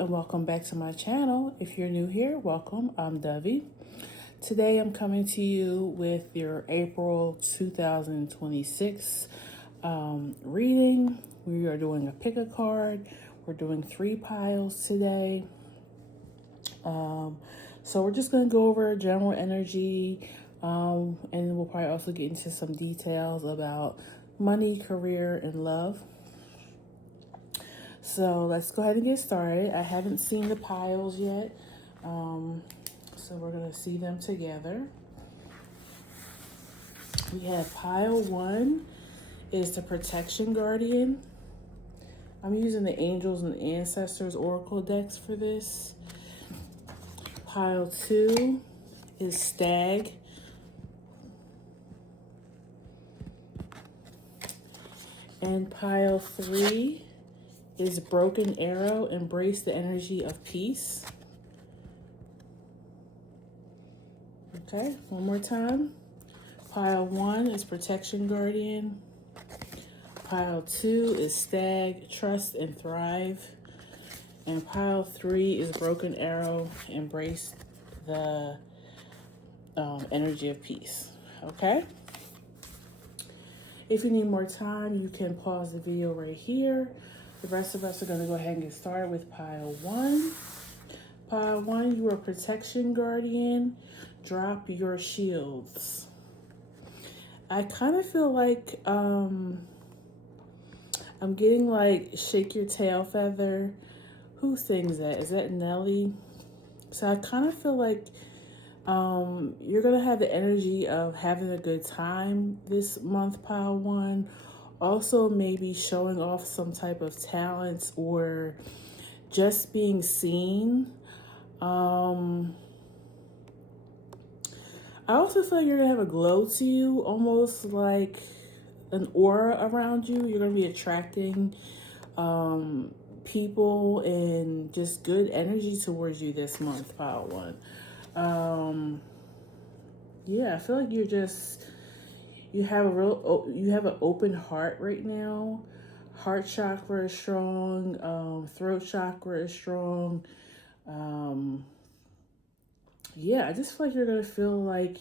and welcome back to my channel. If you're new here, welcome. I'm Dovey. Today I'm coming to you with your April 2026 reading. We are doing a pick a card. We're doing 3 piles today. So we're just going to go over general energy, and we'll probably also get into some details about money, career, and love. So let's go ahead and get started. I haven't seen the piles yet, so we're going to see them together. We have pile 1 is the protection guardian. I'm using the angels and ancestors oracle decks for this. Pile 2 is stag. And pile 3 is broken arrow. Embrace the energy of peace. Okay, one more time. Pile 1 is protection guardian. Pile 2 is stag, trust and thrive. And pile 3 is broken arrow, embrace the energy of peace. Okay. If you need more time, you can pause the video right here. The rest of us are going to go ahead and get started with pile 1. Pile 1, you are protection guardian. Drop your shields. I kind of feel like I'm getting like shake your tail feather. Who sings that? Is that Nelly? So I kind of feel like you're going to have the energy of having a good time this month, pile 1. Also, maybe showing off some type of talents or just being seen. I also feel like you're going to have a glow to you, almost like an aura around you. You're going to be attracting people and just good energy towards you this month, pile 1. Yeah, I feel like you have an open heart right now. Heart chakra is strong. Throat chakra is strong. Yeah, I just feel like you're gonna feel like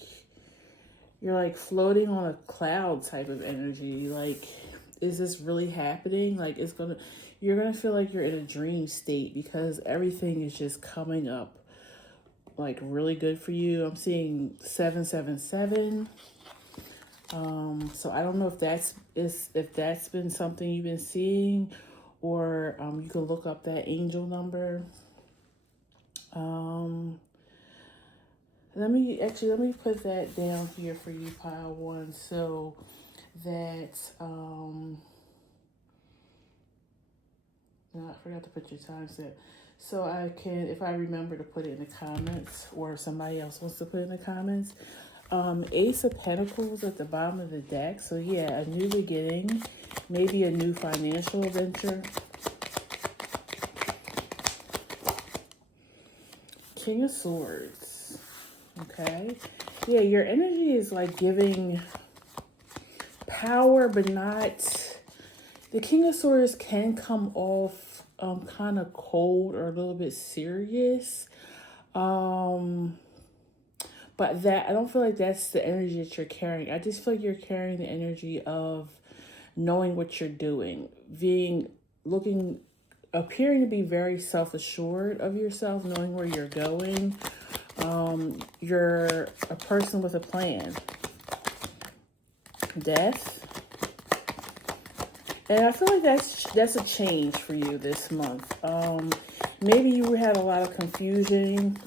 you're like floating on a cloud type of energy. Like, is this really happening? Like, you're gonna feel like you're in a dream state because everything is just coming up like really good for you. I'm seeing 777. So I don't know if that's been something you've been seeing, or you can look up that angel number. Let me put that down here for you, pile 1, so that no, I forgot to put your time set. So I can, if I remember to put it in the comments, or if somebody else wants to put it in the comments. Ace of Pentacles at the bottom of the deck. So yeah, a new beginning, maybe a new financial venture. King of Swords. Okay. Yeah, your energy is like giving power, but not... The King of Swords can come off kind of cold or a little bit serious. But that, I don't feel like that's the energy that you're carrying. I just feel like you're carrying the energy of knowing what you're doing, appearing to be very self-assured of yourself, knowing where you're going. You're a person with a plan. Death. And I feel like that's a change for you this month. Maybe you had a lot of confusion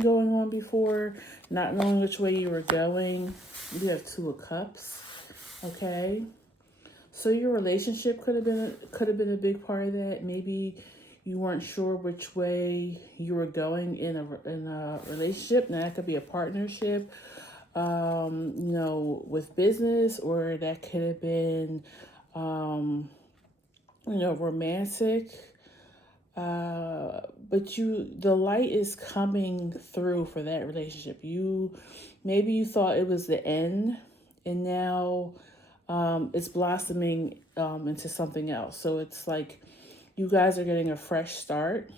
going on before, not knowing which way you were going. You have 2 of Cups. Okay. So your relationship could have been a big part of that. Maybe you weren't sure which way you were going in a relationship. Now that could be a partnership, with business, or that could have been romantic. But the light is coming through for that relationship. Maybe you thought it was the end, and now it's blossoming into something else. So it's like you guys are getting a fresh start.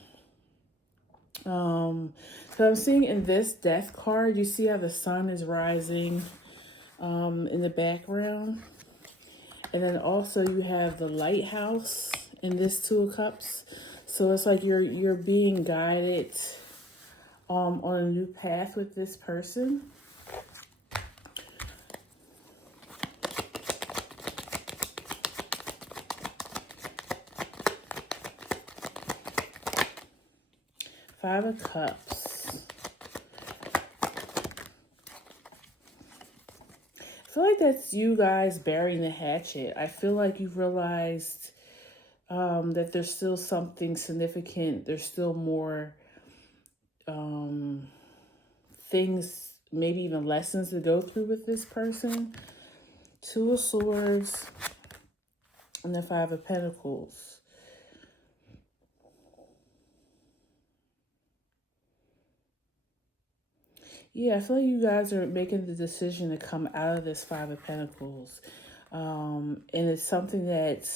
So I'm seeing in this death card, you see how the sun is rising in the background. And then also you have the lighthouse in this Two of Cups. So it's like you're being guided on a new path with this person. Five of Cups. I feel like that's you guys burying the hatchet. I feel like you've realized that there's still something significant. There's still more things, maybe even lessons to go through with this person. Two of Swords and the Five of Pentacles. Yeah, I feel like you guys are making the decision to come out of this Five of Pentacles. And it's something that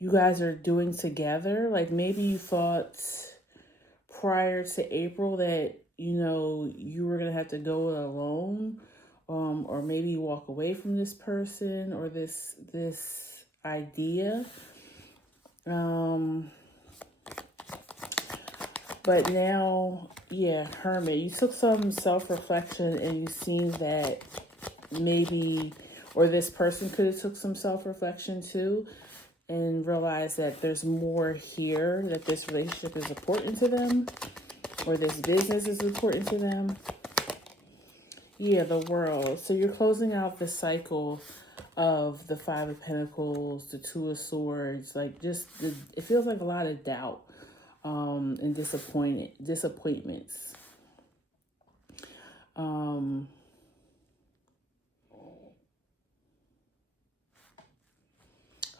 you guys are doing together. Like maybe you thought prior to April that, you know, you were going to have to go it alone. Or maybe walk away from this person or this idea. But now, yeah, Hermit, you took some self-reflection and you seen that maybe, or this person could have took some self-reflection too and realized that there's more here, that this relationship is important to them or this business is important to them. Yeah, the World. So you're closing out the cycle of the Five of Pentacles, the Two of Swords, like just, it feels like a lot of doubt and disappointments.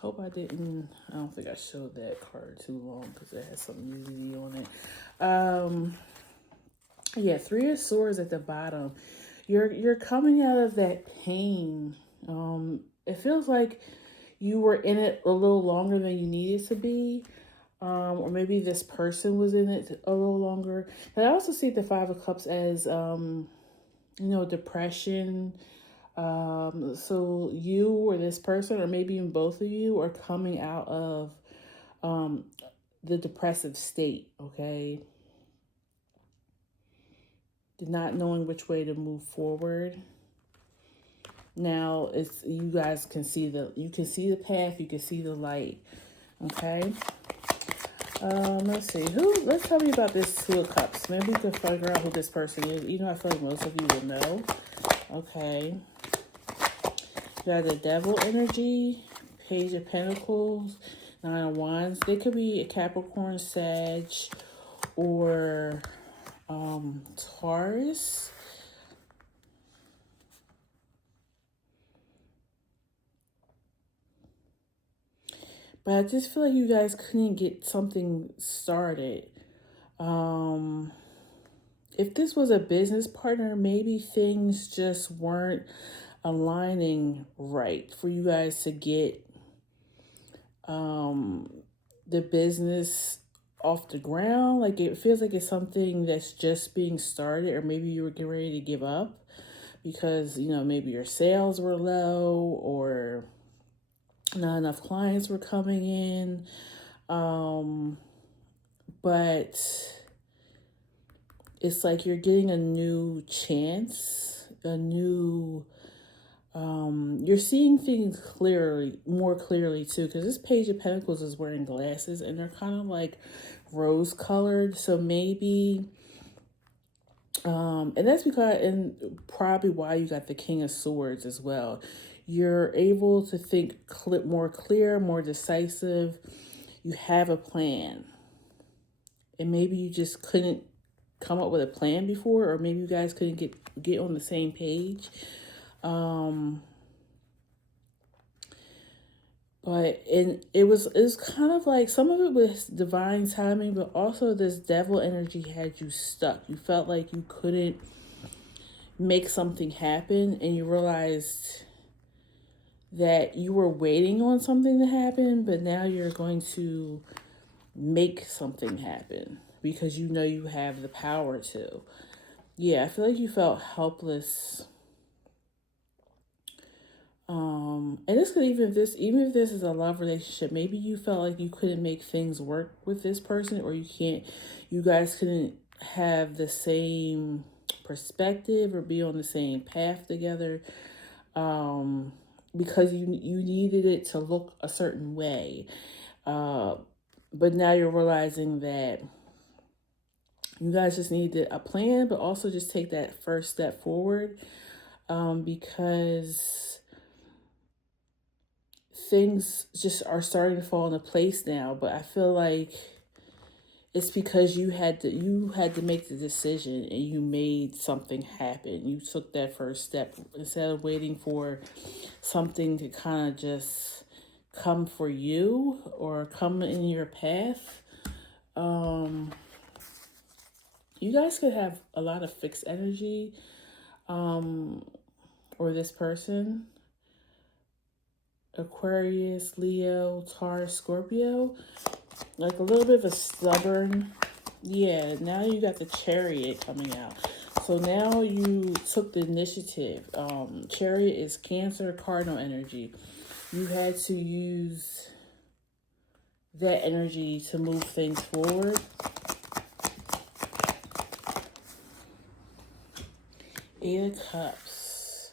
Hope I don't think I showed that card too long because it has some nudity on it. Yeah, Three of Swords at the bottom. You're coming out of that pain. It feels like you were in it a little longer than you needed to be. Or maybe this person was in it a little longer. But I also see the Five of Cups as, you know, depression. So you or this person, or maybe even both of you, are coming out of the depressive state, okay? Not knowing which way to move forward. Now it's you guys can see the path, you can see the light. Okay. Let's see. Let's tell me about this Two of Cups. Maybe we can figure out who this person is. You know, I feel like most of you will know. Okay. You got the Devil energy, Page of Pentacles, Nine of Wands. They could be a Capricorn, Sag, or Taurus. But I just feel like you guys couldn't get something started. If this was a business partner, maybe things just weren't aligning right for you guys to get the business off the ground. Like it feels like it's something that's just being started, or maybe you were getting ready to give up because, you know, maybe your sales were low or not enough clients were coming in. But it's like you're getting a new chance, you're seeing things more clearly too, because this Page of Pentacles is wearing glasses and they're kind of like rose colored. So maybe, and that's because, and probably why you got the King of Swords as well. You're able to think more clear, more decisive. You have a plan. And maybe you just couldn't come up with a plan before, or maybe you guys couldn't get on the same page. But it was kind of like some of it was divine timing, but also this devil energy had you stuck. You felt like you couldn't make something happen, and you realized that you were waiting on something to happen, but now you're going to make something happen. because you know you have the power to. Yeah, I feel like you felt helpless. And this could even if this is a love relationship, maybe you felt like you couldn't make things work with this person, or you guys couldn't have the same perspective or be on the same path together, because you needed it to look a certain way. Uh, but now you're realizing that you guys just needed a plan, but also just take that first step forward, because things just are starting to fall into place now. But I feel like it's because you had to make the decision and you made something happen. You took that first step instead of waiting for something to kind of just come for you or come in your path. Um, you guys could have a lot of fixed energy, um, or this person, Aquarius, Leo, Taurus, Scorpio, like a little bit of a stubborn. Yeah, now you got the Chariot coming out. So now you took the initiative. Chariot is Cancer cardinal energy. You had to use that energy to move things forward. Eight of Cups.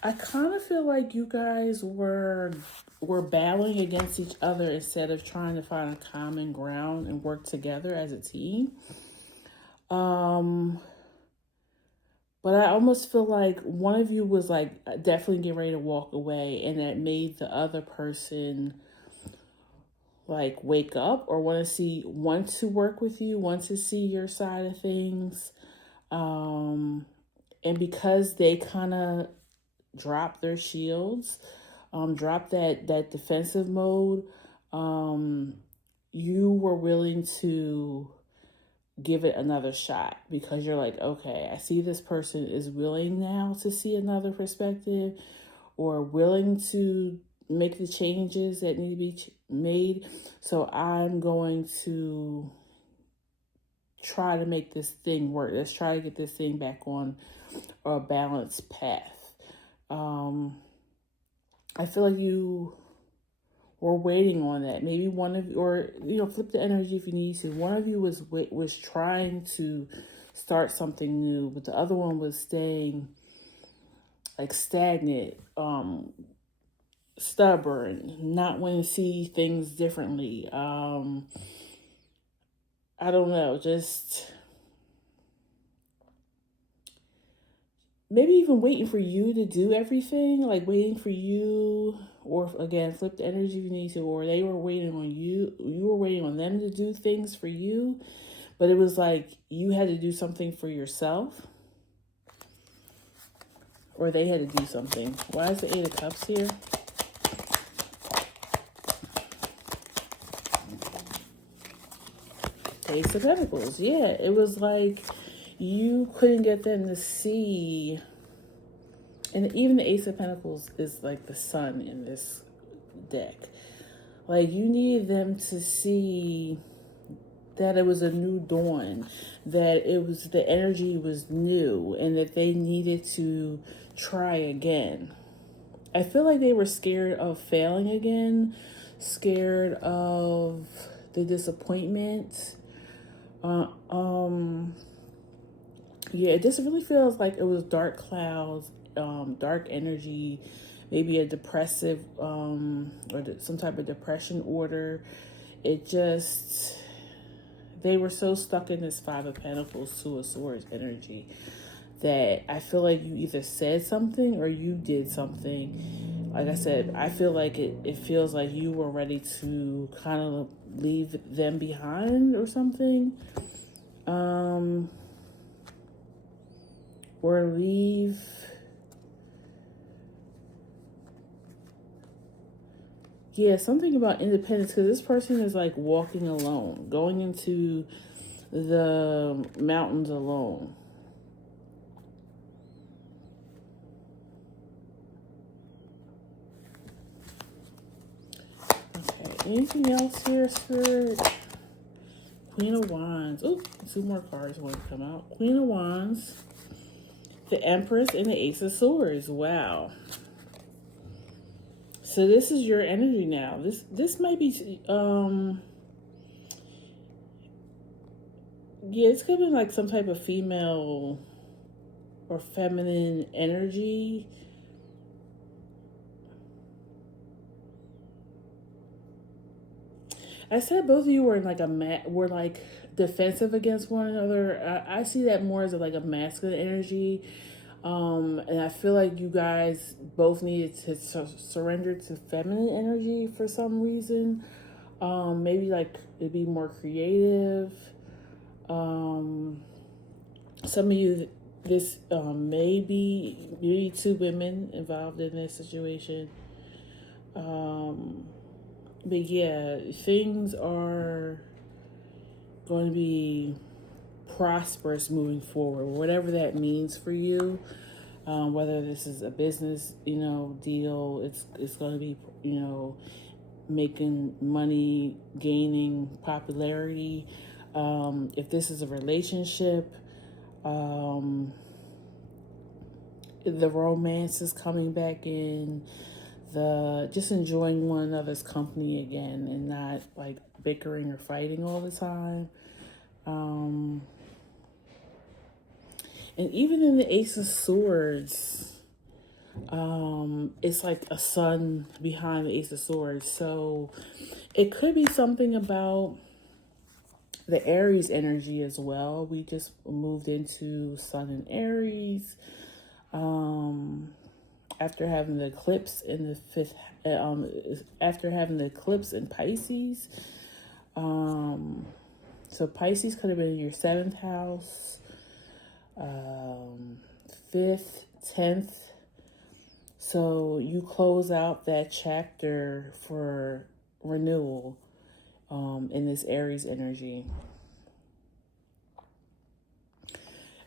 I kind of feel like you guys were battling against each other instead of trying to find a common ground and work together as a team. Um, but I almost feel like one of you was like definitely getting ready to walk away, and that made the other person like wake up or want to work with you, want to see your side of things. Um, and because they kind of drop their shields, drop that defensive mode, um, you were willing to give it another shot because you're like, okay, I see this person is willing now to see another perspective or willing to make the changes that need to be made. So I'm going to try to make this thing work. Let's try to get this thing back on a balanced path. I feel like you were waiting on that. Maybe one of you, or flip the energy if you need to. One of you was trying to start something new, but the other one was staying like stagnant, stubborn, not wanting to see things differently. I don't know, just maybe even waiting for you to do everything, like waiting for you, or again, flip the energy if you need to, or they were waiting on you, you were waiting on them to do things for you, but it was like you had to do something for yourself, or they had to do something. Why is the Eight of Cups here? Ace of Pentacles. Yeah, it was like you couldn't get them to see. And even the Ace of Pentacles is like the sun in this deck. Like you needed them to see that it was a new dawn, that the energy was new, and that they needed to try again. I feel like they were scared of failing again, scared of the disappointment. Uh, um, yeah, it just really feels like it was dark clouds, dark energy, maybe a depressive, or some type of depression order. It just, they were so stuck in this Five of Pentacles, Two of Swords energy that I feel like you either said something or you did something. Like I said, I feel like it feels like you were ready to kind of leave them behind or something. Or leave. Yeah, something about independence, because this person is like walking alone, going into the mountains alone. Okay, Anything else here, Spirit? Queen of Wands. Oh, 2 more cards want to come out. Queen of Wands, the Empress, and the Ace of Swords. Wow. So this is your energy now. This might be yeah, it's gonna be like some type of female or feminine energy. I said both of you were in like were like defensive against one another. I see that more as like a masculine energy. And I feel like you guys both needed to surrender to feminine energy for some reason. Maybe like it'd be more creative. Some of you, this maybe 2 women involved in this situation. But yeah, things are going to be prosperous moving forward, whatever that means for you. Whether this is a business, deal, it's going to be, making money, gaining popularity. If this is a relationship, the romance is coming back in, just enjoying one another's company again and not like bickering or fighting all the time. And even in the Ace of Swords, it's like a sun behind the Ace of Swords. So it could be something about the Aries energy as well. We just moved into Sun in Aries. After having the eclipse in the 5th, after having the eclipse in Pisces. So Pisces could have been in your 7th house, 5th, 10th. So you close out that chapter for renewal in this Aries energy.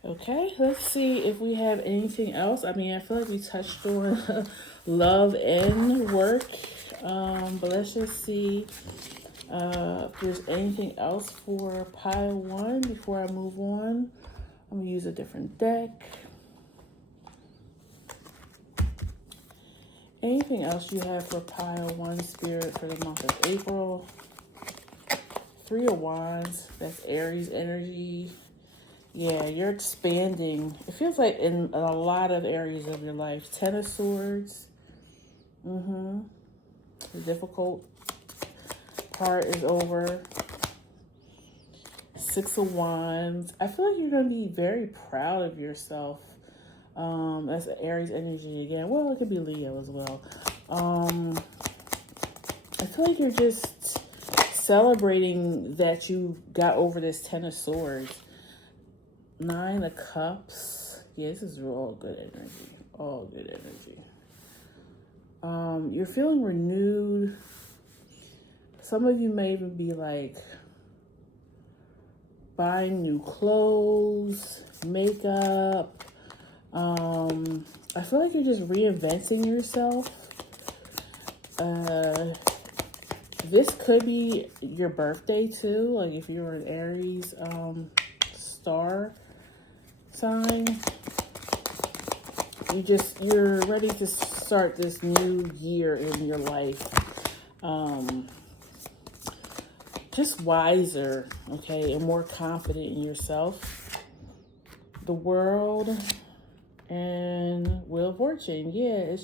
Okay, let's see if we have anything else. I mean, I feel like we touched on love and work, but let's just see if there's anything else for pile 1 before I move on. I'm going to use a different deck. Anything else you have for pile 1, Spirit, for the month of April? 3 of Wands, that's Aries energy. Yeah, you're expanding. It feels like in a lot of areas of your life. 10 of Swords. The difficult part is over. 6 of Wands. I feel like you're going to be very proud of yourself. That's Aries energy again. Well, it could be Leo as well. I feel like you're just celebrating that you got over this 10 of Swords. 9 of Cups. Yeah, this is all good energy. All good energy. You're feeling renewed. Some of you may even be like buying new clothes, makeup. I feel like you're just reinventing yourself. This could be your birthday too. Like if you're an Aries star sign, you're ready to start this new year in your life. Just wiser, okay, and more confident in yourself. The World and Wheel of Fortune. Yeah,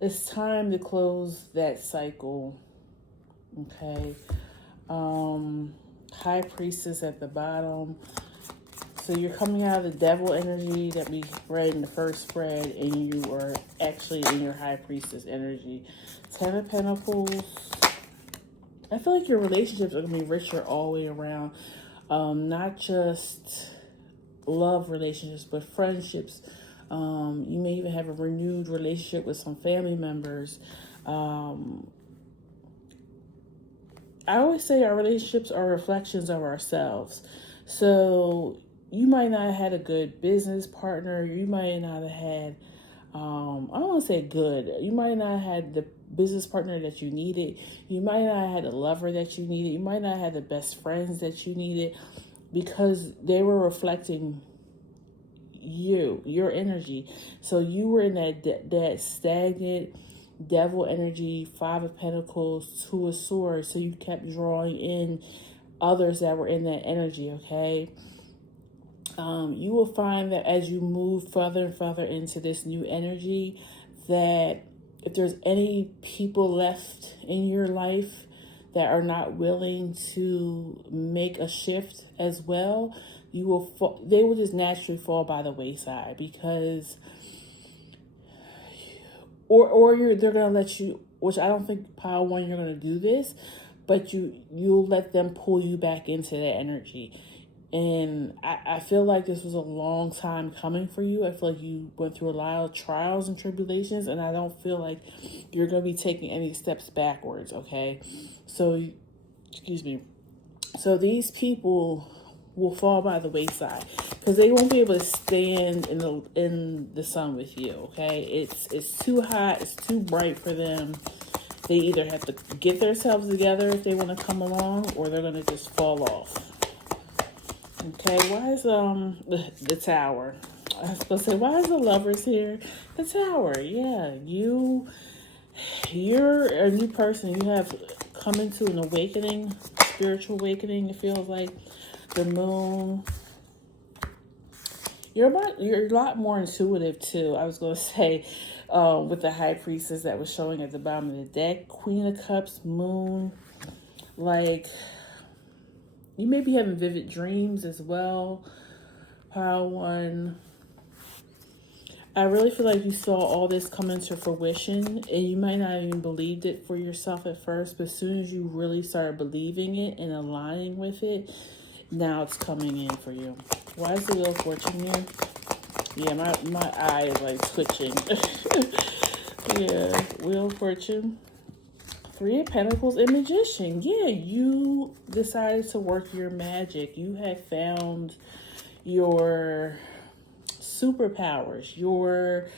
it's time to close that cycle. Okay. High Priestess at the bottom. So you're coming out of the Devil energy that we read in the first spread, and you are actually in your High Priestess energy. 10 of Pentacles. I feel like your relationships are going to be richer all the way around. Not just love relationships, but friendships. You may even have a renewed relationship with some family members. I always say our relationships are reflections of ourselves. So you might not have had a good business partner. You might not have had, I don't want to say good. You might not have had the business partner that you needed. You might not have had a lover that you needed. You might not have had the best friends that you needed, because they were reflecting your energy. So you were in that stagnant devil energy, Five of Pentacles, Two of Swords. So you kept drawing in others that were in that energy, okay? You will find that as you move further and further into this new energy, that if there's any people left in your life that are not willing to make a shift as well, they will just naturally fall by the wayside, because they're gonna let you, which I don't think pile one you're gonna do this, but you'll let them pull you back into that energy. And I feel like this was a long time coming for you. I feel like you went through a lot of trials and tribulations, and I don't feel like you're going to be taking any steps backwards, okay? So, excuse me. So these people will fall by the wayside, because they won't be able to stand in the sun with you, okay? It's too hot, it's too bright for them. They either have to get themselves together if they want to come along, or they're going to just fall off. Okay, why is the Tower? I was gonna say, why is the Lovers here? The Tower, yeah. You're a new person. You have come into an awakening, spiritual awakening. It feels like the Moon. You're a lot more intuitive too. I was gonna say, with the High Priestess that was showing at the bottom of the deck, Queen of Cups, Moon, like. You may be having vivid dreams as well. Pile one. I really feel like you saw all this come into fruition, and you might not even believed it for yourself at first, but as soon as you really started believing it and aligning with it, now it's coming in for you. Why is the Wheel of Fortune here? Yeah, my eye is like twitching. Yeah, Wheel of Fortune. Three of Pentacles and Magician. Yeah, you decided to work your magic. You have found your superpowers, your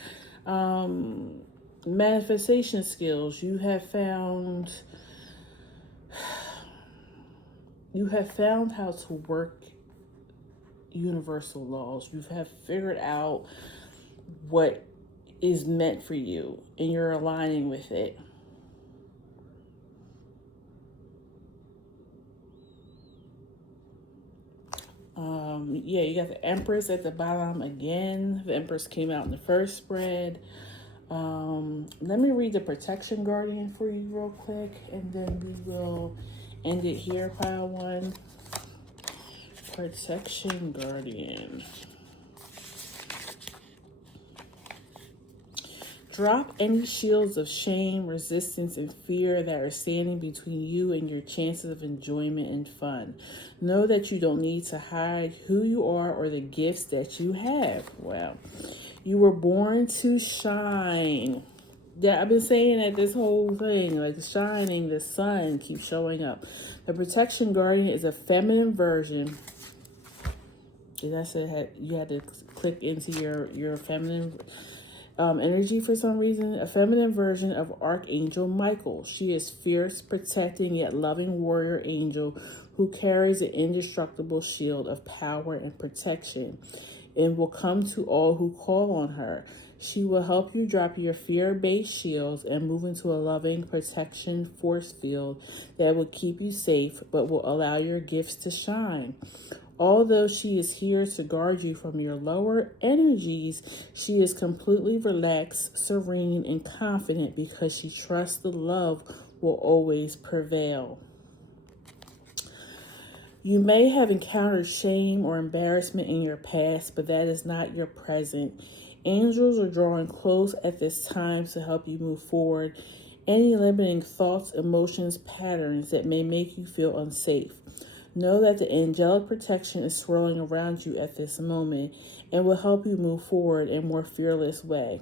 manifestation skills. You have found how to work universal laws. You have figured out what is meant for you, and you're aligning with it. Yeah, you got the Empress at the bottom again. The Empress came out in the first spread. Let me read the Protection Guardian for you real quick, and then we will end it here, pile one. Protection Guardian. Drop any shields of shame, resistance, and fear that are standing between you and your chances of enjoyment and fun. Know that you don't need to hide who you are or the gifts that you have. Well, you were born to shine. I've been saying that this whole thing, like shining, the sun keeps showing up. The Protection Guardian is a feminine version. Did I say you had to click into your feminine energy for some reason? A feminine version of Archangel Michael. She is fierce, protecting, yet loving warrior angel who carries an indestructible shield of power and protection, and will come to all who call on her. She will help you drop your fear-based shields and move into a loving protection force field that will keep you safe, but will allow your gifts to shine. Although she is here to guard you from your lower energies, she is completely relaxed, serene, and confident because she trusts the love will always prevail. You may have encountered shame or embarrassment in your past, but that is not your present. Angels are drawing close at this time to help you move forward. Any limiting thoughts, emotions, patterns that may make you feel unsafe. Know that the angelic protection is swirling around you at this moment and will help you move forward in a more fearless way.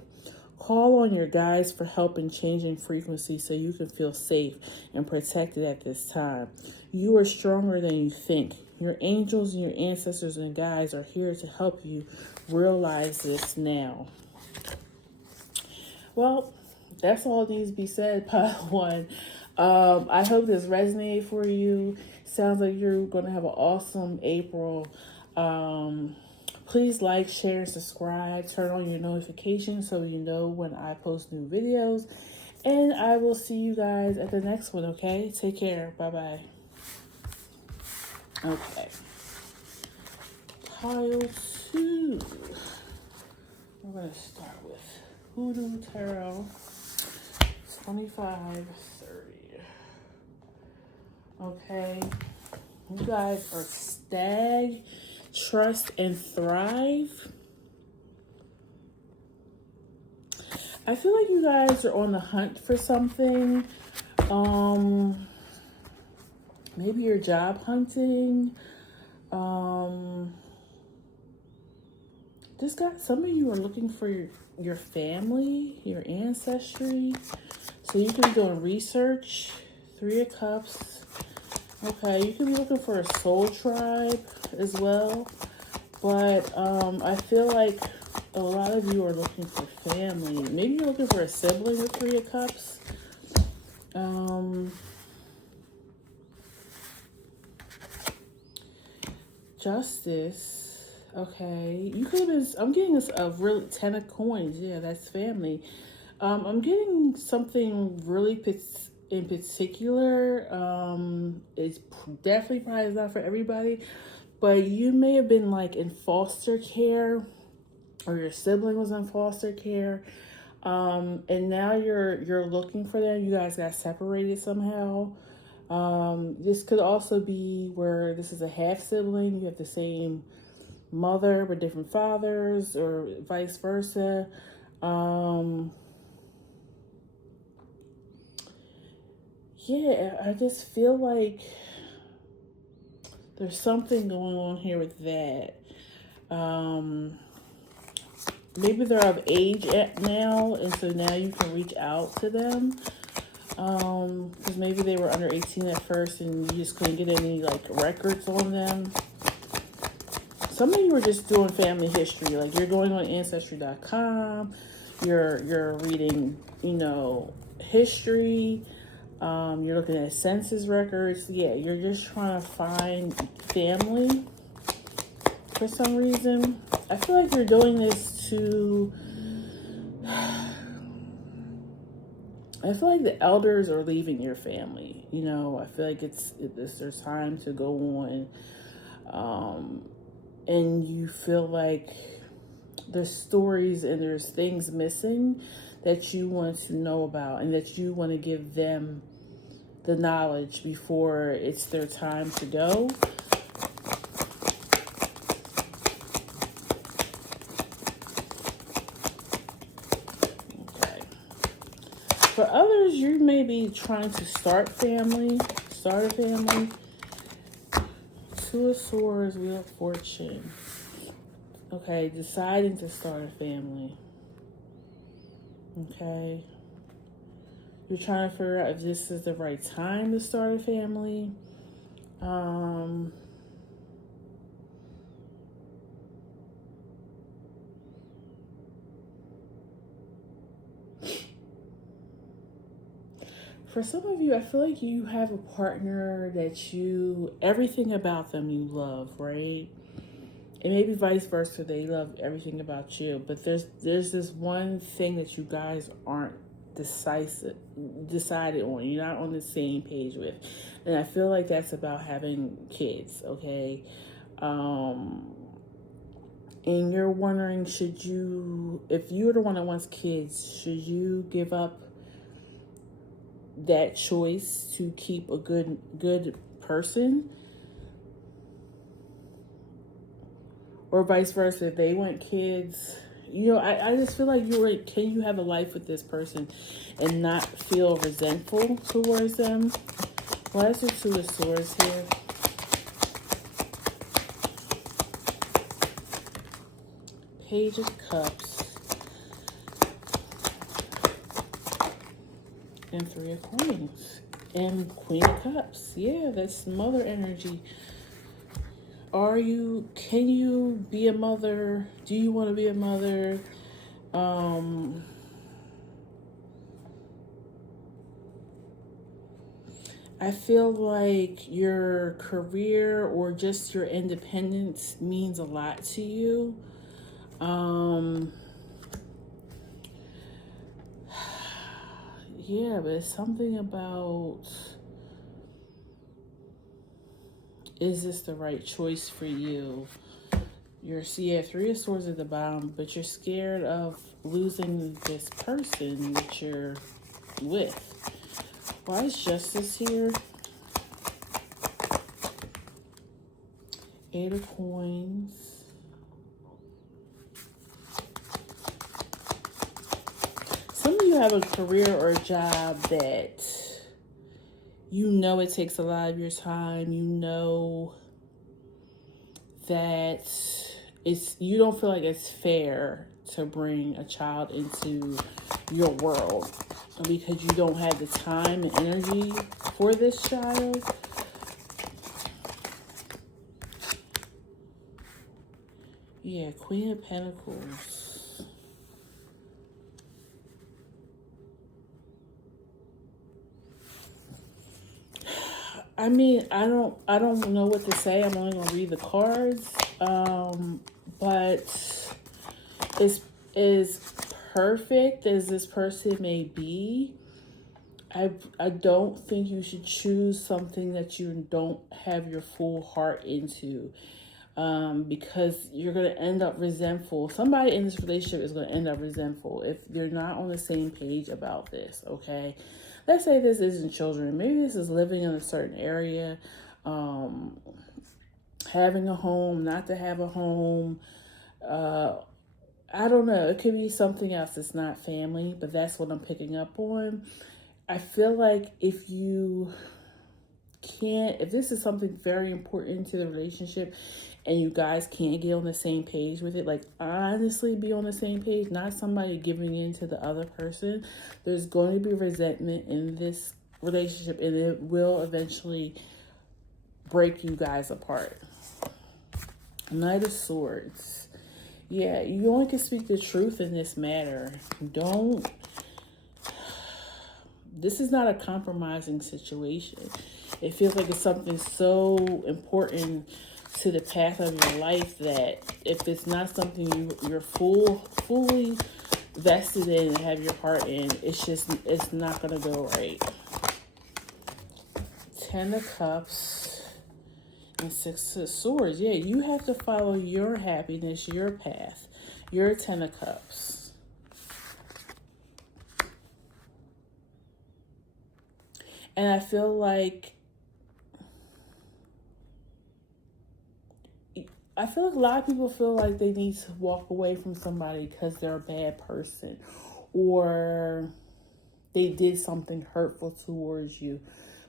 Call on your guides for help in changing frequency so you can feel safe and protected at this time. You are stronger than you think. Your angels and your ancestors and guides are here to help you realize this now. Well, That's all that needs to be said, pile one. I hope this resonated for you. Sounds like you're going to have an awesome April. Please like, share, and subscribe. Turn on your notifications so you know when I post new videos. And I will see you guys at the next one, okay? Take care. Bye-bye. Okay. Pile two. We're going to start with Hoodoo Tarot 2530. Okay. You guys are Stag, Trust, and Thrive. I feel like you guys are on the hunt for something. Maybe you're job hunting. Just got some of you are looking for your family, your ancestry. So you can be doing research. 3 of Cups. Okay, you can be looking for a soul tribe as well. But I feel like a lot of you are looking for family. Maybe you're looking for a sibling with 3 of Cups. Justice. Okay. You could have been, I'm getting this a really 10 of coins. Yeah, that's family. I'm getting something really in particular. It's definitely probably not for everybody, but you may have been like in foster care, or your sibling was in foster care, and now you're looking for them. You guys got separated somehow. This could also be where this is a half sibling. You have the same mother but different fathers, or vice versa. Yeah, I just feel like there's something going on here with that. Maybe they're of age now, and so now you can reach out to them. Because maybe they were under 18 at first, and you just couldn't get any like records on them. Some of you are just doing family history, like you're going on Ancestry.com. You're reading, history. You're looking at census records. Yeah, you're just trying to find family for some reason. I feel like you're doing this to... I feel like the elders are leaving your family. I feel like there's time to go on. And you feel like there's stories and there's things missing that you want to know about, and that you want to give them the knowledge before it's their time to go. Okay. For others, you may be trying to start a family. 2 of Swords, Wheel of Fortune. Okay, deciding to start a family. Okay. You're trying to figure out if this is the right time to start a family. For some of you, I feel like you have a partner that everything about them you love, right? And maybe vice versa, they love everything about you. But there's this one thing that you guys aren't decided on. You're not on the same page with. And I feel like that's about having kids, okay? And you're wondering, if you're the one that wants kids, should you give up that choice to keep a good person? Or vice versa, if they want kids. I just feel like can you have a life with this person and not feel resentful towards them? Why is there 2 of Swords here? Page of Cups. And 3 of Coins. And Queen of Cups. Yeah, that's mother energy. Can you be a mother? Do you want to be a mother? I feel like your career or just your independence means a lot to you. Um, yeah, but it's something about, is this the right choice for you? Yeah, Three of Swords at the bottom, but you're scared of losing this person that you're with. Why is Justice here? Eight of Coins. Some of you have a career or a job that you know it takes a lot of your time. You know that you don't feel like it's fair to bring a child into your world because you don't have the time and energy for this child. Yeah, Queen of Pentacles. I mean, I don't know what to say. I'm only gonna read the cards. But is perfect as this person may be, I don't think you should choose something that you don't have your full heart into. Because you're going to end up resentful. Somebody in this relationship is going to end up resentful if you're not on the same page about this, okay? Let's say this isn't children. Maybe this is living in a certain area, having a home, not to have a home. I don't know. It could be something else that's not family, but that's what I'm picking up on. I feel like if this is something very important to the relationship and you guys can't get on the same page with it, like honestly be on the same page, not somebody giving in to the other person, there's going to be resentment in this relationship and it will eventually break you guys apart. Knight of Swords. Yeah, you only can speak the truth in this matter. This is not a compromising situation. It feels like it's something so important to the path of your life that if it's not something you're fully vested in and have your heart in, it's not going to go right. 10 of Cups and 6 of Swords. Yeah, you have to follow your happiness, your path, your 10 of Cups. And I feel like a lot of people feel like they need to walk away from somebody because they're a bad person or they did something hurtful towards you.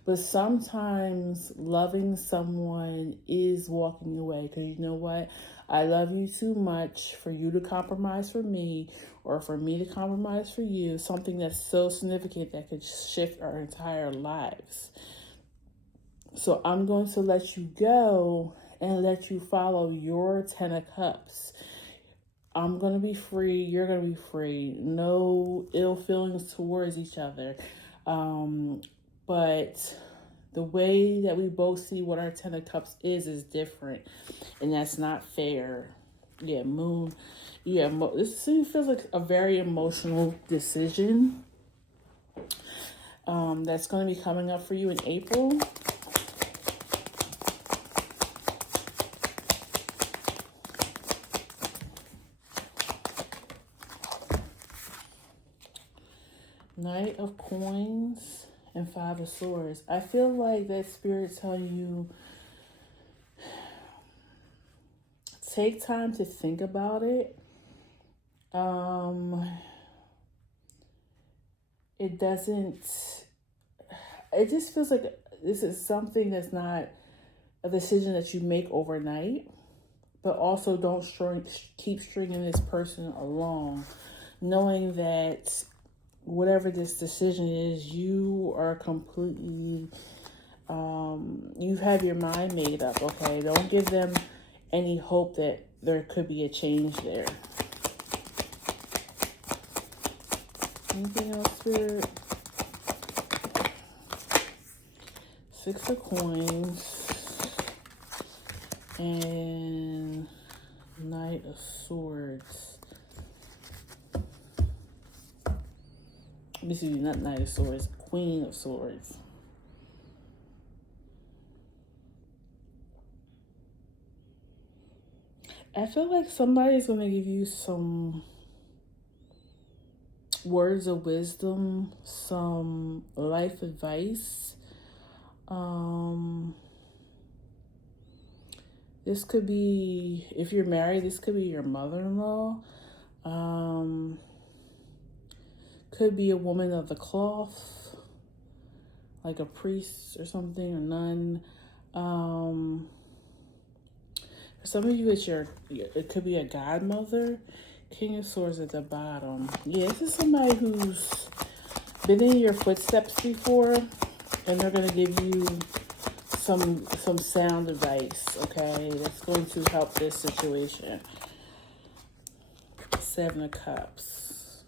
But sometimes loving someone is walking away because you know what? I love you too much for you to compromise for me or for me to compromise for you. Something that's so significant that could shift our entire lives. So I'm going to let you go and let you follow your 10 of Cups. I'm going to be free. You're going to be free. No ill feelings towards each other. But the way that we both see what our 10 of Cups is different. And that's not fair. Yeah, Moon. Yeah, this feels like a very emotional decision. That's going to be coming up for you in April. Knight of Coins and 5 of Swords. I feel like that Spirit's telling you take time to think about it. It just feels like this is something that's not a decision that you make overnight, but also don't keep stringing this person along, knowing that whatever this decision is, you are completely, you have your mind made up, okay? Don't give them any hope that there could be a change there. Anything else, Spirit? Six of Coins, and Knight of Swords. Excuse me, not Knight of Swords, Queen of Swords. I feel like somebody's going to give you some words of wisdom, some life advice. This could be, if you're married, this could be your mother-in-law. Could be a woman of the cloth, like a priest or something, or nun. For some of you, it could be a godmother. King of Swords at the bottom. Yeah, this is somebody who's been in your footsteps before, and they're gonna give you some sound advice. Okay, that's going to help this situation. Seven of Cups.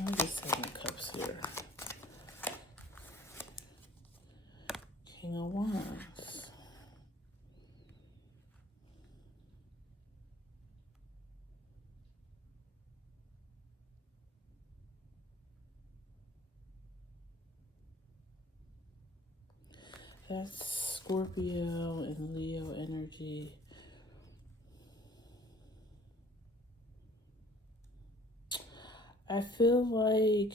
Let me get Seven of Cups here. King of Wands. That's Scorpio and Leo energy. I feel like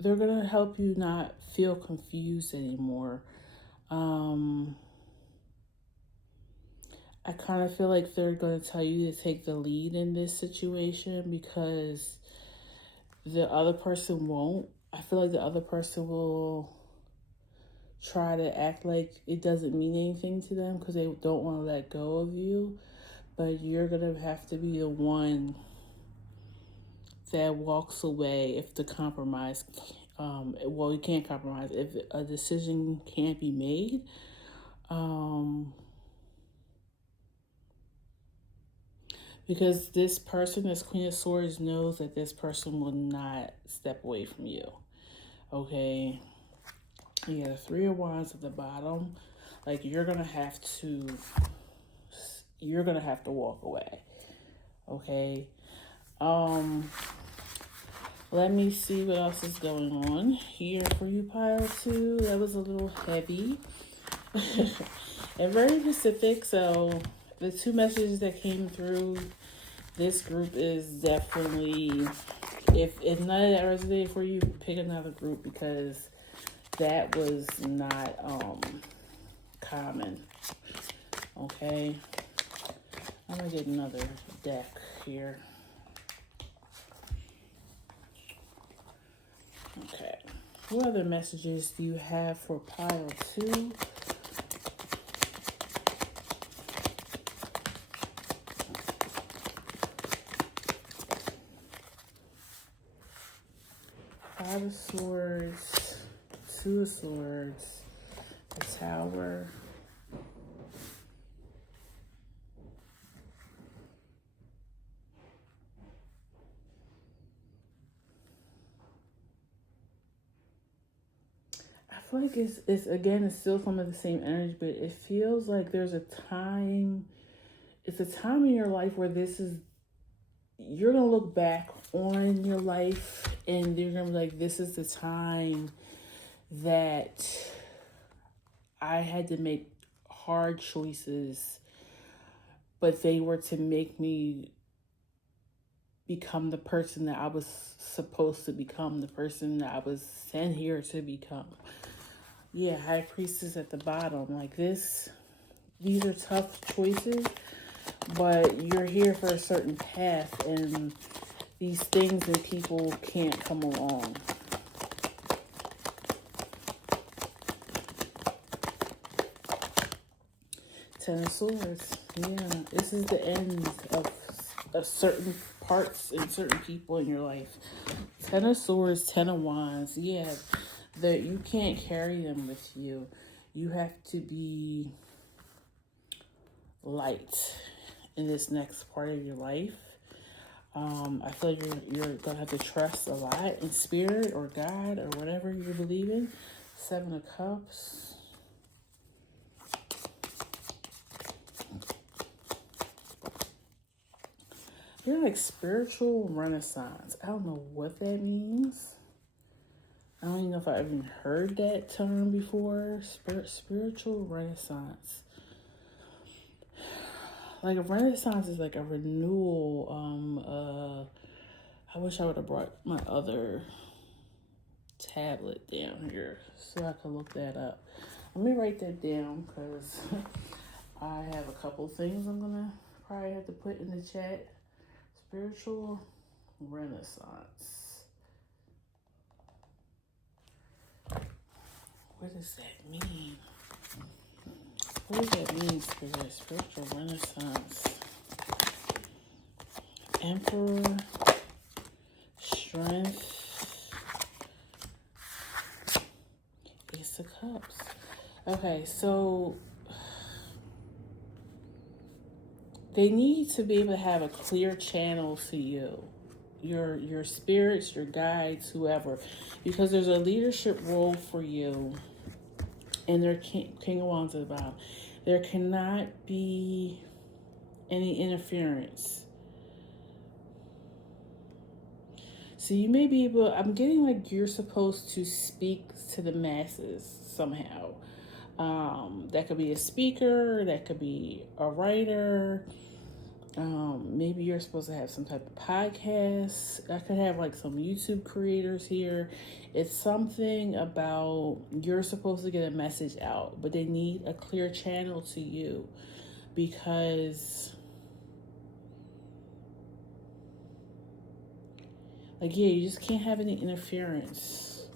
they're going to help you not feel confused anymore. I kind of feel like they're going to tell you to take the lead in this situation because the other person won't. I feel like the other person will try to act like it doesn't mean anything to them because they don't want to let go of you. But you're going to have to be the one that walks away if the compromise, well, you can't compromise. If a decision can't be made, because this person, this Queen of Swords, knows that this person will not step away from you. Okay? You got the Three of Wands at the bottom. Like, you're gonna have to walk away. Okay? Let me see what else is going on here for you, pile two. That was a little heavy and very specific. So the two messages that came through this group is definitely, if none of that resonated for you, pick another group because that was not common. Okay, I'm gonna get another deck here. Okay, what other messages do you have for pile two? Five of Swords, Two of Swords, the Tower. I feel like it's again, it's still some of the same energy, but it feels like there's a time, it's a time in your life where you're going to look back on your life and you're going to be like, this is the time that I had to make hard choices, but they were to make me become the person that I was supposed to become, the person that I was sent here to become. Yeah, High Priestess at the bottom. Like these are tough choices, but you're here for a certain path, and these things and people can't come along. Ten of Swords. Yeah, this is the end of certain parts and certain people in your life. Ten of Swords, Ten of Wands. Yeah, that you can't carry them with you. You have to be light in this next part of your life. I feel like you're gonna have to trust a lot in spirit or God or whatever you believe in. Seven of Cups. You're like spiritual renaissance. I don't know what that means. I don't even know if I even heard that term before. Spiritual renaissance. Like a renaissance is like a renewal. I wish I would have brought my other tablet down here so I could look that up. Let me write that down because I have a couple things I'm gonna probably have to put in the chat. Spiritual renaissance. What does that mean? What does that mean, Spirit? Spiritual renaissance. Emperor. Strength. Ace of Cups. Okay, so they need to be able to have a clear channel to you. Your spirits, your guides, whoever. Because there's a leadership role for you. And their King of Wands at the bottom. There cannot be any interference. So you may be able, I'm getting like you're supposed to speak to the masses somehow. That could be a speaker, that could be a writer. Maybe you're supposed to have some type of podcast. I could have like some YouTube creators here. It's something about you're supposed to get a message out, but they need a clear channel to you because like, yeah, you just can't have any interference.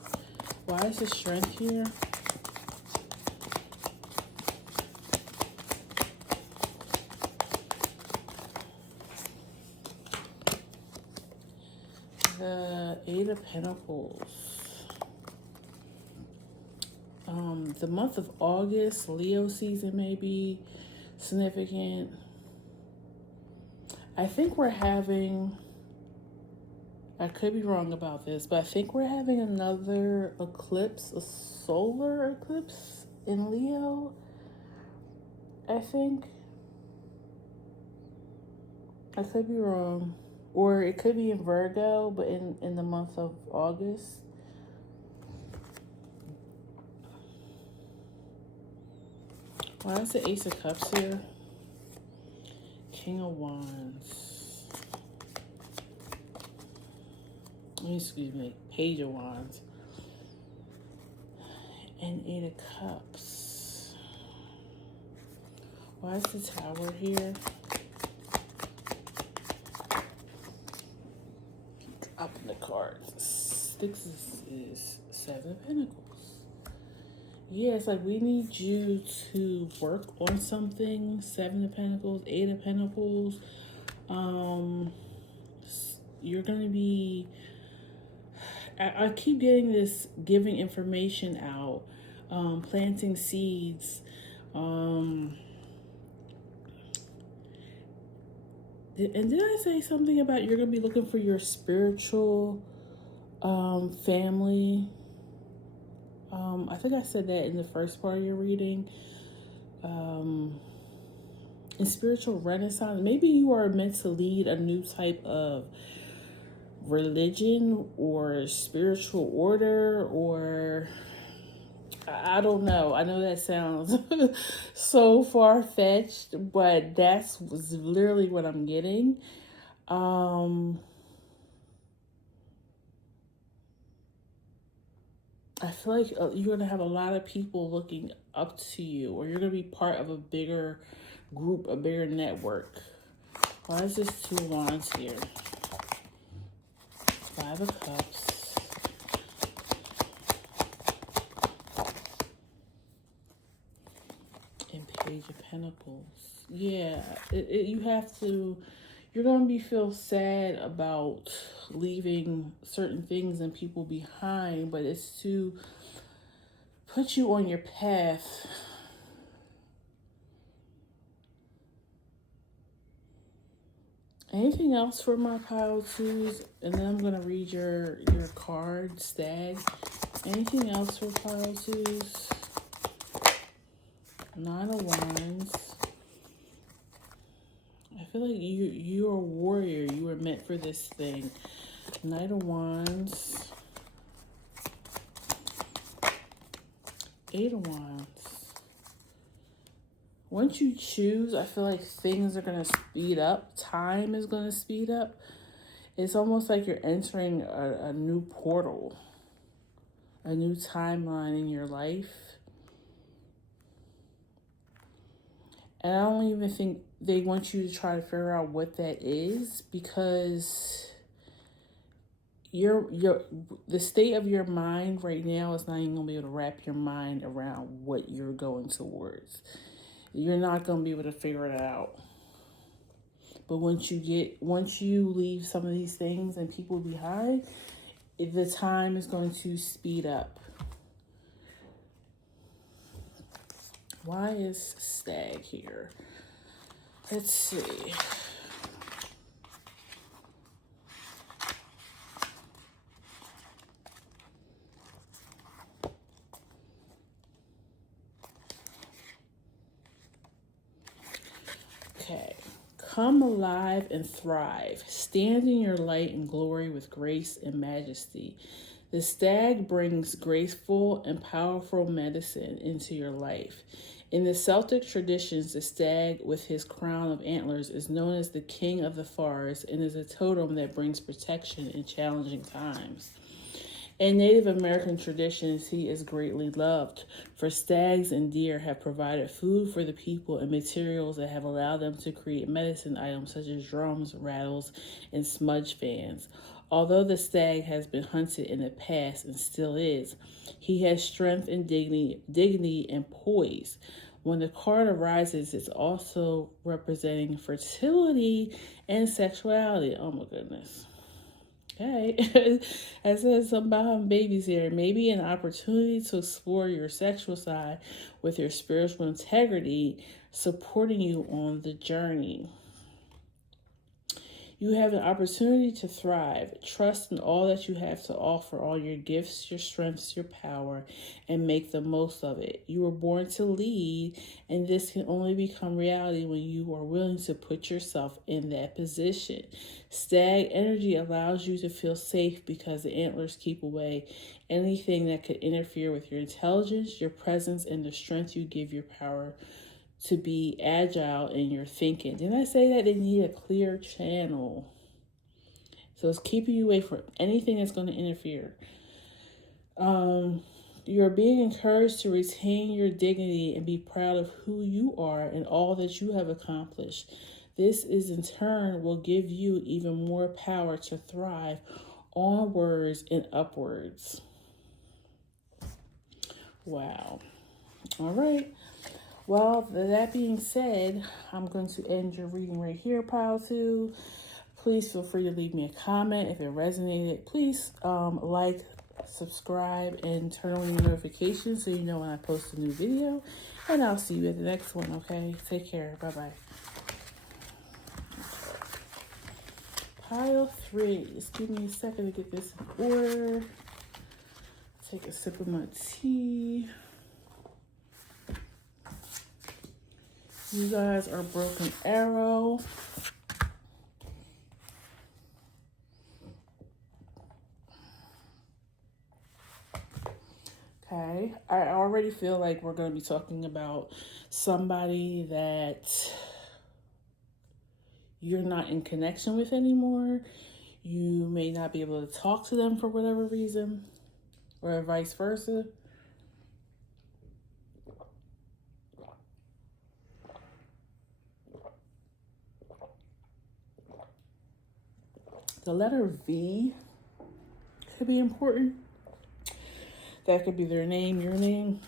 Why is the Strength here? The Eight of Pentacles. The month of August, Leo season may be significant. I think we're having, I could be wrong about this, but I think we're having another eclipse, a solar eclipse in Leo. I think. I could be wrong. Or it could be in Virgo, but in the month of August. Why is the Ace of Cups here? King of Wands. Excuse me. Page of Wands. And Eight of Cups. Why is the Tower here? Up in the cards. Six is Seven of Pentacles. Yeah, it's like we need you to work on something. Seven of Pentacles, Eight of Pentacles. You're gonna be. I keep getting this giving information out, planting seeds. And did I say something about you're gonna be looking for your spiritual family? I think I said that in the first part of your reading. In spiritual renaissance, maybe you are meant to lead a new type of religion or spiritual order, or I don't know. I know that sounds so far-fetched, but that's literally what I'm getting. I feel like you're going to have a lot of people looking up to you, or you're going to be part of a bigger group, a bigger network. Why is this Two of Wands here? Five of Cups. And Page of Pentacles. Yeah, you have to, you're going to feel sad about leaving certain things and people behind, but it's to put you on your path. Anything else for my pile twos? And then I'm going to read your card, Stag. Anything else for pile twos? Nine of Wands. I feel like you're a warrior. You were meant for this thing. Knight of Wands. Eight of Wands. Once you choose, I feel like things are going to speed up. Time is going to speed up. It's almost like you're entering a new portal, a new timeline in your life. And I don't even think they want you to try to figure out what that is, because the state of your mind right now is not even going to be able to wrap your mind around what you're going towards. You're not going to be able to figure it out. But once you leave some of these things and people behind, the time is going to speed up. Why is Stag here? Let's see. Okay. Come alive and thrive. Stand in your light and glory with grace and majesty. The stag brings graceful and powerful medicine into your life. In the Celtic traditions, the stag with his crown of antlers is known as the king of the forest and is a totem that brings protection in challenging times. In Native American traditions, he is greatly loved, for stags and deer have provided food for the people and materials that have allowed them to create medicine items such as drums, rattles, and smudge fans. Although the stag has been hunted in the past and still is, he has strength and dignity and poise. When the card arises, it's also representing fertility and sexuality. Oh my goodness. Okay, I said something about having babies here. Maybe an opportunity to explore your sexual side with your spiritual integrity supporting you on the journey. You have an opportunity to thrive. Trust in all that you have to offer, all your gifts, your strengths, your power, and make the most of it. You were born to lead, and this can only become reality when you are willing to put yourself in that position. Stag energy allows you to feel safe because the antlers keep away anything that could interfere with your intelligence, your presence, and the strength you give your power to be agile in your thinking. Didn't I say that they need a clear channel? So it's keeping you away from anything that's going to interfere. You're being encouraged to retain your dignity and be proud of who you are and all that you have accomplished. This is in turn will give you even more power to thrive onwards and upwards. Wow. All right. Well, that being said, I'm going to end your reading right here, pile 2. Please feel free to leave me a comment if it resonated. Please like, subscribe, and turn on your notifications so you know when I post a new video. And I'll see you at the next one, okay? Take care. Bye-bye. Pile 3. Just give me a second to get this in order. Take a sip of my tea. You guys are Broken Arrow. Okay, I already feel like we're going to be talking about somebody that you're not in connection with anymore. You may not be able to talk to them for whatever reason, or vice versa. The letter V could be important. That could be their name, your name.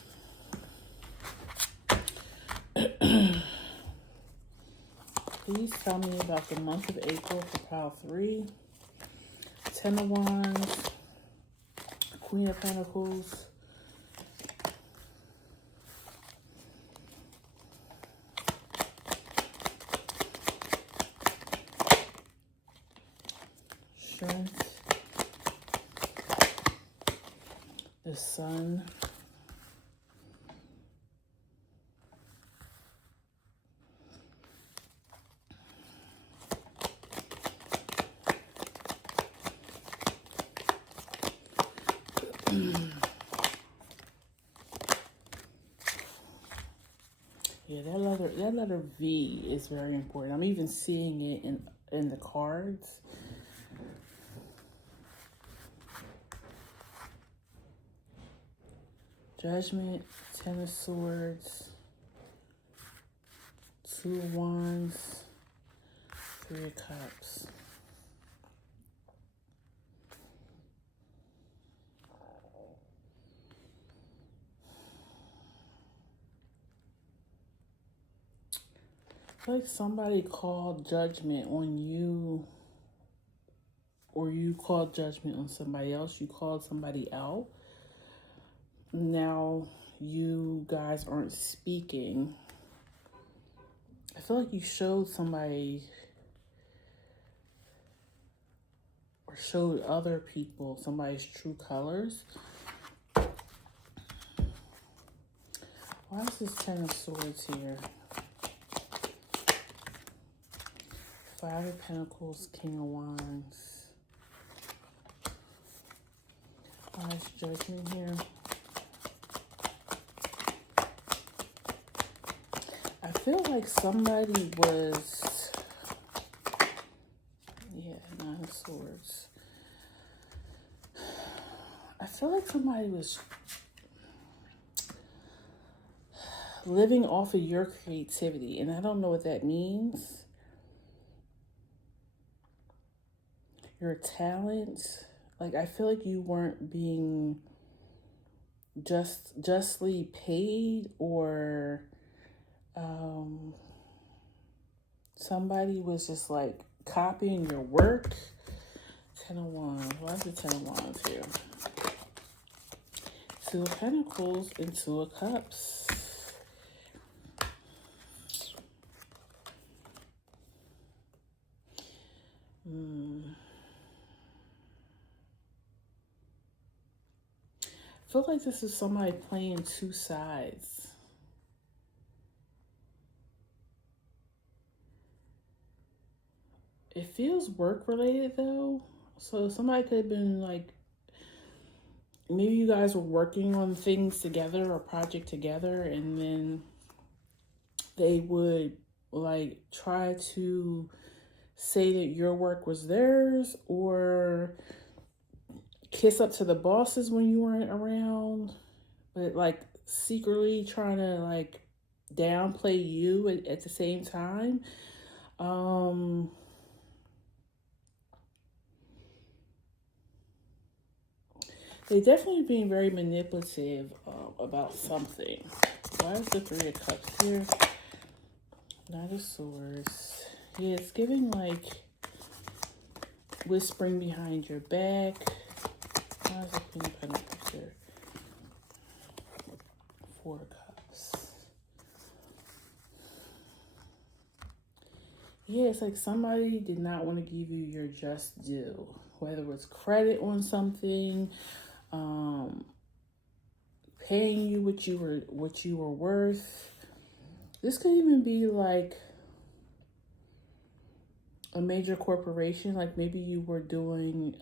Please tell me about the month of April for pile 3. 10 of Wands, Queen of Pentacles, Sun. Yeah, that letter V is very important. I'm even seeing it in the cards. Judgment, Ten of Swords, Two of Wands, Three of Cups. I feel like somebody called judgment on you, or you called judgment on somebody else. You called somebody out. Now you guys aren't speaking. I feel like you showed somebody or showed other people somebody's true colors. Why is this Ten of Swords here? Five of Pentacles, King of Wands. Why is Judgment here? I feel like somebody was, yeah, Nine of Swords. I feel like somebody was living off of your creativity, and I don't know what that means. Your talent, like I feel like you weren't being justly paid, or somebody was just like copying your work. Ten of Wands. Why is the Ten of Wands here? Two of Pentacles and Two of Cups. I feel like this is somebody playing two sides. It feels work related though. So somebody could have been like, maybe you guys were working on things together or project together, and then they would like try to say that your work was theirs, or kiss up to the bosses when you weren't around, but like secretly trying to like downplay you at the same time. They definitely being very manipulative about something. Why is the Three of Cups here? Knight of Swords. Yeah, it's giving like whispering behind your back. Why is the Queen of Pentacles here? Four of Cups. Yeah, it's like somebody did not want to give you your just due, whether it was credit on something, paying you what you were worth. This could even be like a major corporation, like maybe you were doing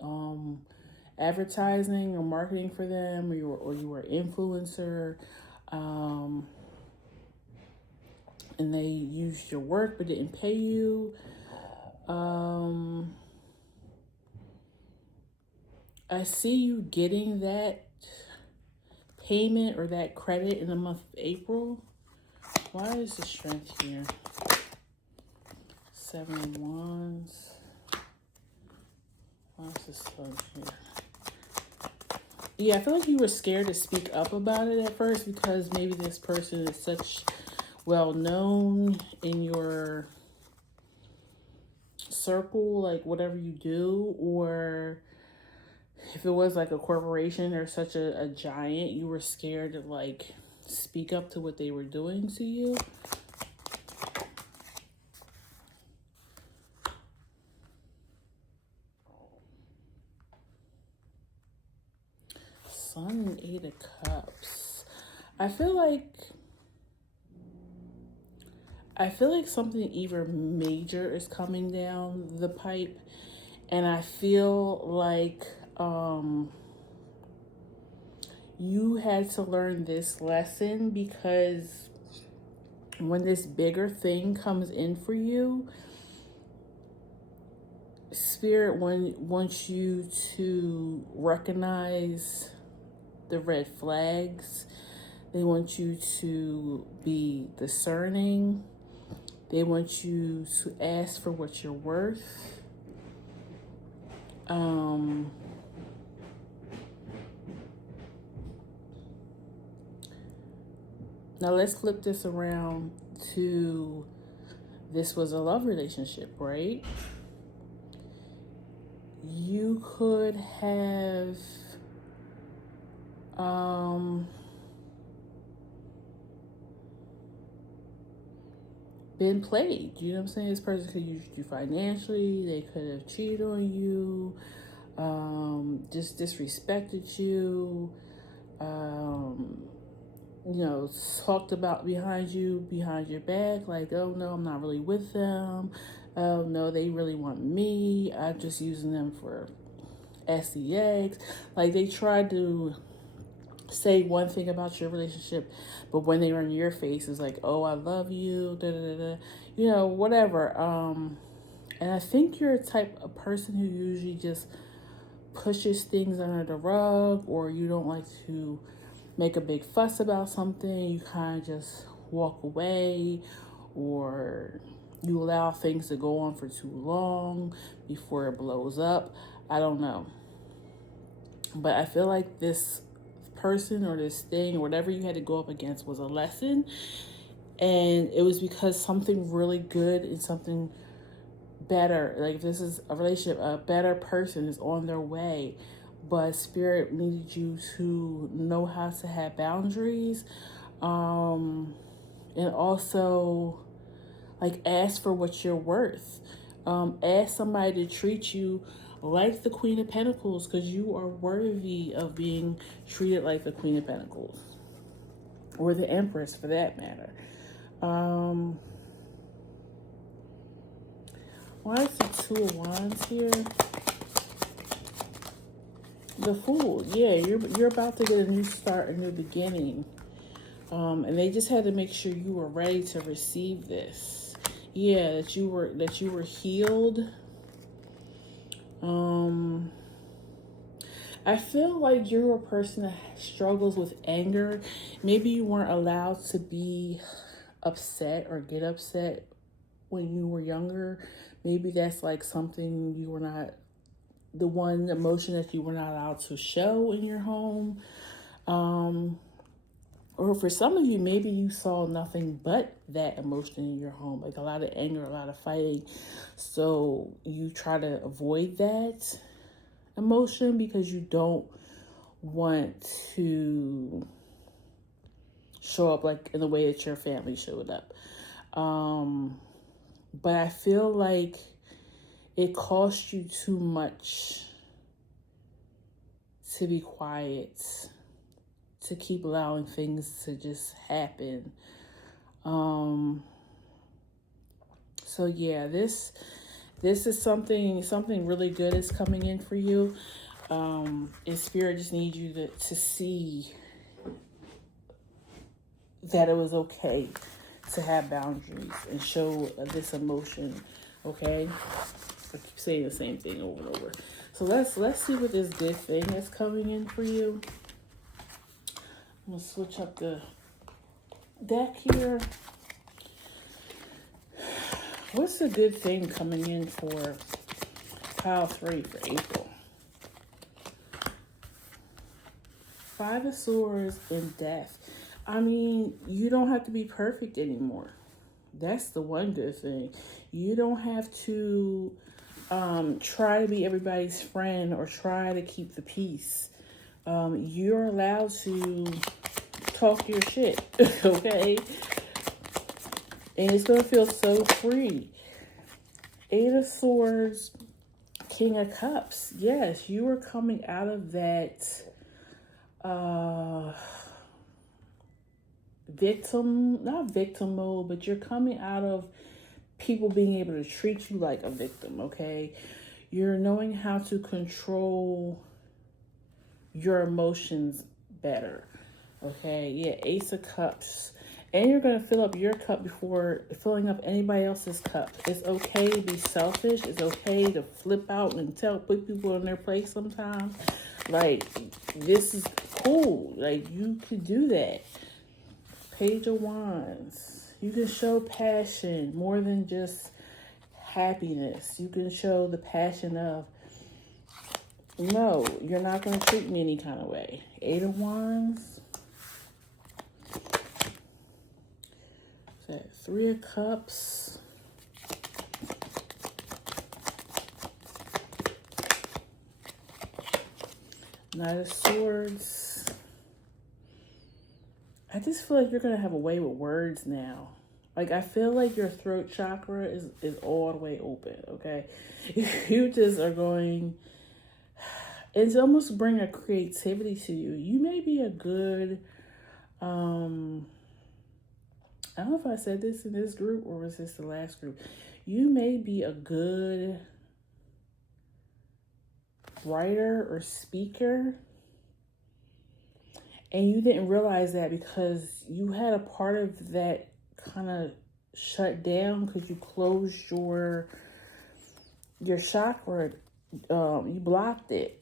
advertising or marketing for them, or you were an influencer, and they used your work but didn't pay you. I see you getting that payment or that credit in the month of April. Why is the Strength here? Seven of Wands. Why is the Sun here? Yeah, I feel like you were scared to speak up about it at first because maybe this person is such well known in your circle, like whatever you do, or if it was like a corporation or such a giant, you were scared to like speak up to what they were doing to you. Sun and Eight of Cups. I feel like something even major is coming down the pipe, and I feel like you had to learn this lesson, because when this bigger thing comes in for you, Spirit wants you to recognize the red flags. They want you to be discerning. They want you to ask for what you're worth. Now let's flip this around to, this was a love relationship, right? You could have been played. You know what I'm saying? This person could use you financially. They could have cheated on you, just disrespected you, talked about behind your back, like, oh no, I'm not really with them. Oh no, they really want me. I'm just using them for SEX. Like, they tried to say one thing about your relationship, but when they were in your face, it's like, oh, I love you, da da da, whatever. And I think you're a type of person who usually just pushes things under the rug, or you don't like to make a big fuss about something. You kind of just walk away, or you allow things to go on for too long before it blows up. I don't know. But I feel like this person or this thing or whatever you had to go up against was a lesson. And it was because something really good and something better, like if this is a relationship, a better person is on their way. But Spirit needed you to know how to have boundaries, and also like ask for what you're worth. Ask somebody to treat you like the Queen of Pentacles, because you are worthy of being treated like the Queen of Pentacles, or the Empress for that matter. Why is the Two of Wands here? The Fool. Yeah, you're about to get a new start, a new beginning. And they just had to make sure you were ready to receive this. Yeah, that you were healed. I feel like you're a person that struggles with anger. Maybe you weren't allowed to be upset or get upset when you were younger. Maybe that's like something you were not, the one emotion that you were not allowed to show in your home. Or for some of you, maybe you saw nothing but that emotion in your home, like a lot of anger, a lot of fighting. So you try to avoid that emotion because you don't want to show up like in the way that your family showed up. But I feel like it cost you too much to be quiet, to keep allowing things to just happen. So yeah, this is something really good is coming in for you. And Spirit just needs you to see that it was okay to have boundaries and show this emotion. Okay, I keep saying the same thing over and over. So let's see what this good thing is coming in for you. I'm gonna switch up the deck here. What's a good thing coming in for pile 3 for April? 5 of Swords and Death. I mean, you don't have to be perfect anymore. That's the one good thing. You don't have to try to be everybody's friend or try to keep the peace. You're allowed to talk your shit, okay? And it's going to feel so free. 8 of Swords, King of Cups. Yes, you are coming out of that uh not victim mode, but you're coming out of people being able to treat you like a victim, okay? You're knowing how to control your emotions better, okay? Yeah, Ace of Cups. And you're going to fill up your cup before filling up anybody else's cup. It's okay to be selfish. It's okay to flip out and put people in their place sometimes. Like, this is cool. Like, you could do that. Page of Wands. You can show passion more than just happiness. You can show the passion of, no, you're not going to treat me any kind of way. Eight of Wands. That Three of Cups. Knight of Swords. I just feel like you're going to have a way with words now. Like, I feel like your throat chakra is all the way open, okay? You just are going... It's almost bring a creativity to you. You may be a good... I don't know if I said this in this group or was this the last group. You may be a good writer or speaker, and you didn't realize that because you had a part of that kind of shut down because you closed your chakra. You blocked it.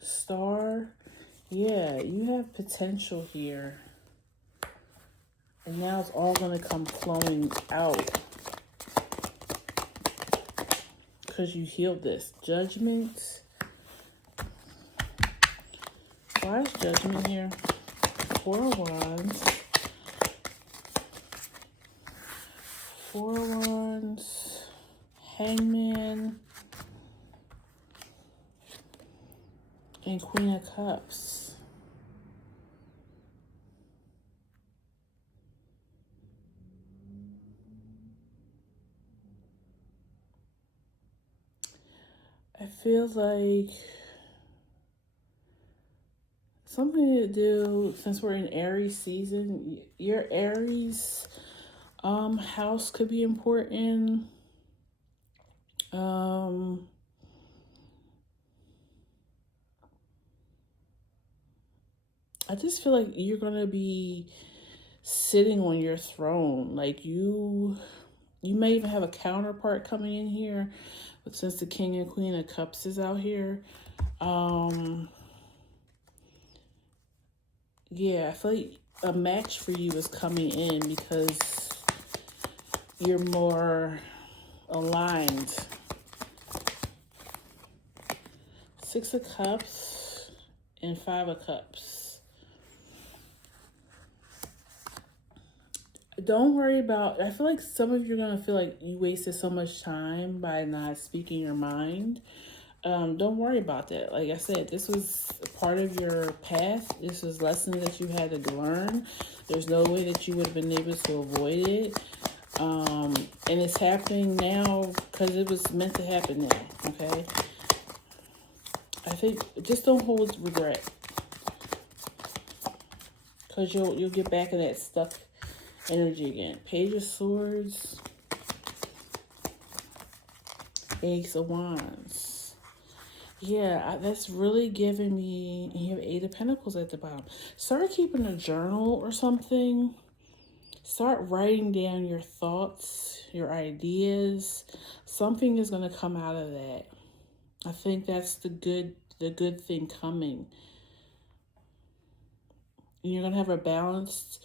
Star. Yeah, you have potential here. And now it's all going to come flowing out. Because you healed this. Judgment. Why is Judgment here? Four of Wands. Four of Wands. Hangman. And Queen of Cups. I feel like something to do, since we're in Aries season, your Aries house could be important. I just feel like you're going to be sitting on your throne. Like you may even have a counterpart coming in here, but since the King and Queen of Cups is out here, yeah, I feel like a match for you is coming in because you're more aligned. Six of Cups and Five of Cups. Don't worry about, I feel like some of you are going to feel like you wasted so much time by not speaking your mind. Don't worry about that. Like I said, this was part of your path. This was lessons that you had to learn. There's no way that you would have been able to avoid it. And it's happening now because it was meant to happen now, okay? I think just don't hold regret. Because you'll get back in that stuck energy again. Page of Swords. Ace of Wands. Yeah, that's really giving me... You have Eight of Pentacles at the bottom. Start keeping a journal or something. Start writing down your thoughts, your ideas. Something is going to come out of that. I think that's the good thing coming. And you're going to have a balanced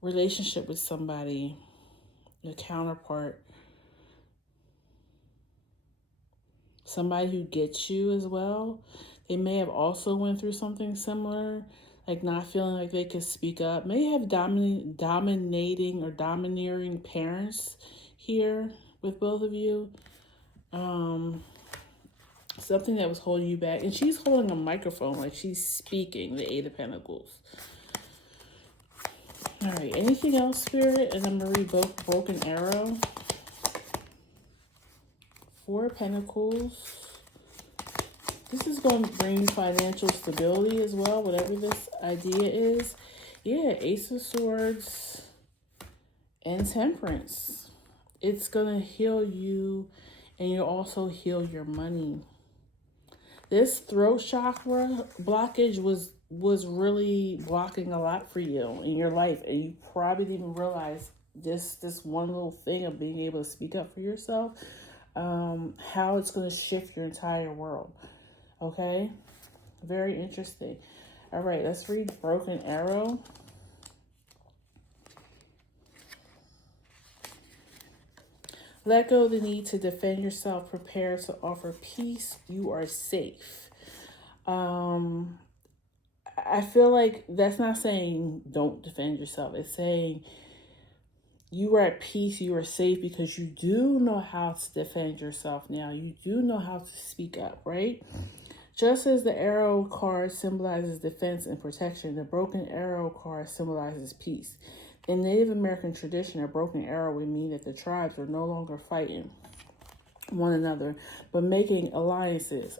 relationship with somebody, your counterpart, somebody who gets you as well. They may have also went through something similar, like not feeling like they could speak up. May have dominating or domineering parents here with both of you. Something that was holding you back. And she's holding a microphone, like she's speaking, the Eight of Pentacles. All right, anything else, Spirit? And I'm going to read Broken Arrow. Four of Pentacles. This is going to bring you financial stability as well, whatever this idea is. Yeah, Ace of Swords and Temperance. It's going to heal you, and you'll also heal your money. This throat chakra blockage was really blocking a lot for you in your life, and you probably didn't even realize this one little thing of being able to speak up for yourself, how it's going to shift your entire world. Okay, very interesting. All right, let's read Broken Arrow. Let go of the need to defend yourself. Prepare to offer peace. You are safe. I feel like that's not saying don't defend yourself. It's saying you are at peace, you are safe, because you do know how to defend yourself now. You do know how to speak up, right? Just as the arrow card symbolizes defense and protection, the broken arrow card symbolizes peace. In Native American tradition, a broken arrow would mean that the tribes are no longer fighting one another, but making alliances.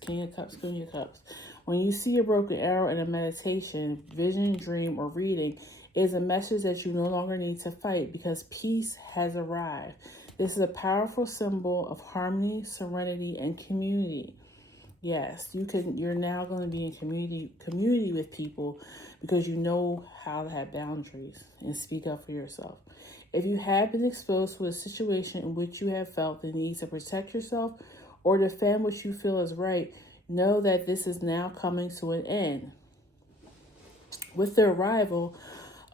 King of Cups, Queen of Cups. When you see a broken arrow in a meditation, vision, dream, or reading, it is a message that you no longer need to fight because peace has arrived. This is a powerful symbol of harmony, serenity, and community. Yes, you're now going to be in community with people because you know how to have boundaries and speak up for yourself. If you have been exposed to a situation in which you have felt the need to protect yourself or defend what you feel is right, know that this is now coming to an end. With the arrival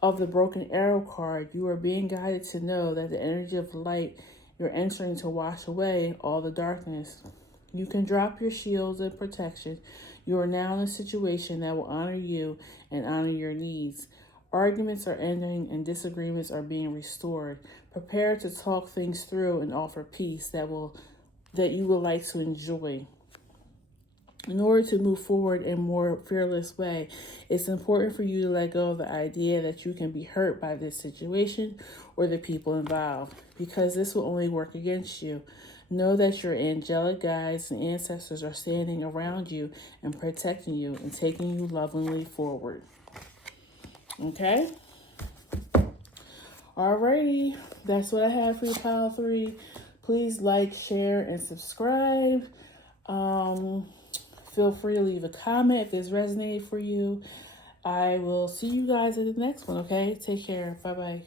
of the broken arrow card, you are being guided to know that the energy of light you're entering to wash away all the darkness. You can drop your shields and protection. You are now in a situation that will honor you and honor your needs. Arguments are ending and disagreements are being restored. Prepare to talk things through and offer peace that you will like to enjoy. In order to move forward in a more fearless way, it's important for you to let go of the idea that you can be hurt by this situation or the people involved, because this will only work against you. Know that your angelic guides and ancestors are standing around you and protecting you and taking you lovingly forward. Okay? Alrighty, that's what I have for you, pile 3. Please like, share, and subscribe. Feel free to leave a comment if this resonated for you. I will see you guys in the next one, okay? Take care. Bye-bye.